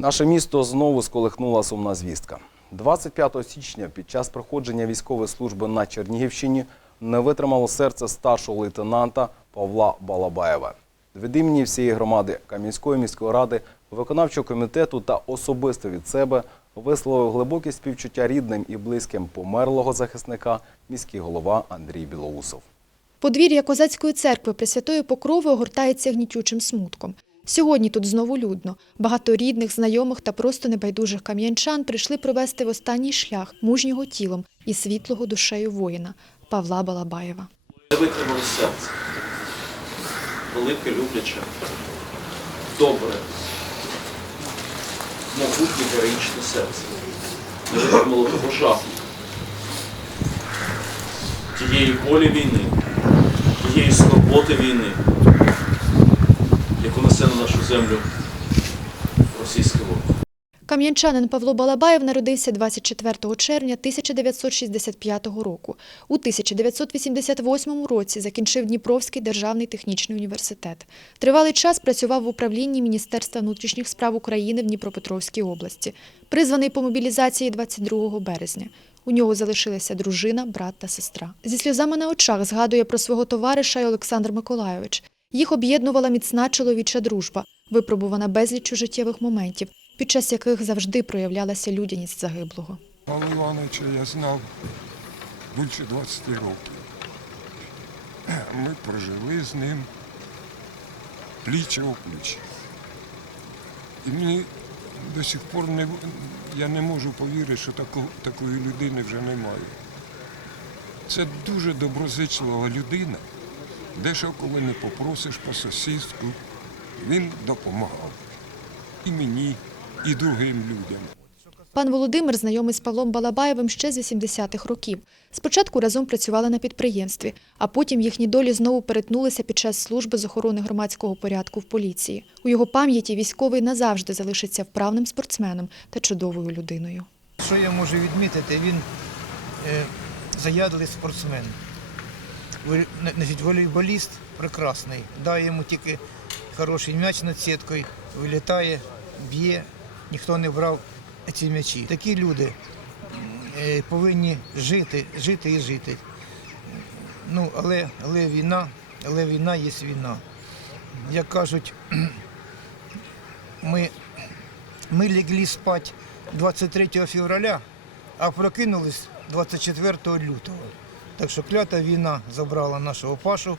Наше місто знову сколихнула сумна звістка. 25 січня під час проходження військової служби на Чернігівщині не витримало серце старшого лейтенанта Павла Балабаєва. Від імені всієї громади Кам'янської міської ради, виконавчого комітету та особисто від себе висловив глибокі співчуття рідним і близьким померлого захисника міський голова Андрій Білоусов. Подвір'я козацької церкви Пресвятої Покрови огортається гнітючим смутком. Сьогодні тут знову людно. Багато рідних, знайомих та просто небайдужих кам'янчан прийшли провести в останній шлях мужнього тілом і світлого душею воїна Павла Балабаєва. Витримало серце. Велике, любляче, добре, могутнє героїчне серце. Не витримало того жаху, тієї болі війни, тієї скорботи війни, яку несе на нашу землю російський ворог. Кам'янчанин Павло Балабаєв народився 24 червня 1965 року. У 1988 році закінчив Дніпровський державний технічний університет. Тривалий час працював в управлінні Міністерства внутрішніх справ України в Дніпропетровській області. Призваний по мобілізації 22 березня. У нього залишилися дружина, брат та сестра. Зі сльозами на очах згадує про свого товариша й Олександр Миколайович. Їх об'єднувала міцна чоловіча дружба, випробувана безліччю життєвих моментів, під час яких завжди проявлялася людяність загиблого. Павла Івановича я знав більше 20 років. Ми прожили з ним пліч у пліч. І мені до сих пор не, я не можу повірити, що тако, такої людини вже немає. Це дуже доброзичлива людина, де що коли не попросиш по сусідству, він допомагав. І мені, і другим людям. Пан Володимир знайомий з Павлом Балабаєвим ще з 80-х років. Спочатку разом працювали на підприємстві, а потім їхні долі знову перетнулися під час служби з охорони громадського порядку в поліції. У його пам'яті військовий назавжди залишиться вправним спортсменом та чудовою людиною. Що я можу відмітити, він е, заядлий спортсмен. Волейболіст прекрасний. Дай йому тільки хороший м'яч над сіткою, вилітає, б'є, ніхто не брав ці м'ячі. Такі люди е, повинні жити, жити і жити. Ну, але, але війна, але війна є війна. Як кажуть, ми ми легли спать 23 февраля, а прокинулись 24 лютого. Так що клята війна забрала нашого Пашу,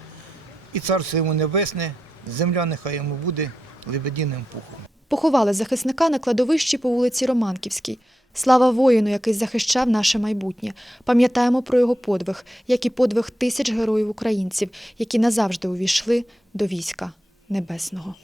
і царство йому небесне, земля нехай йому буде лебедіним пухом. Поховали захисника на кладовищі по вулиці Романківській. Слава воїну, який захищав наше майбутнє. Пам'ятаємо про його подвиг, як і подвиг тисяч героїв українців, які назавжди увійшли до війська небесного.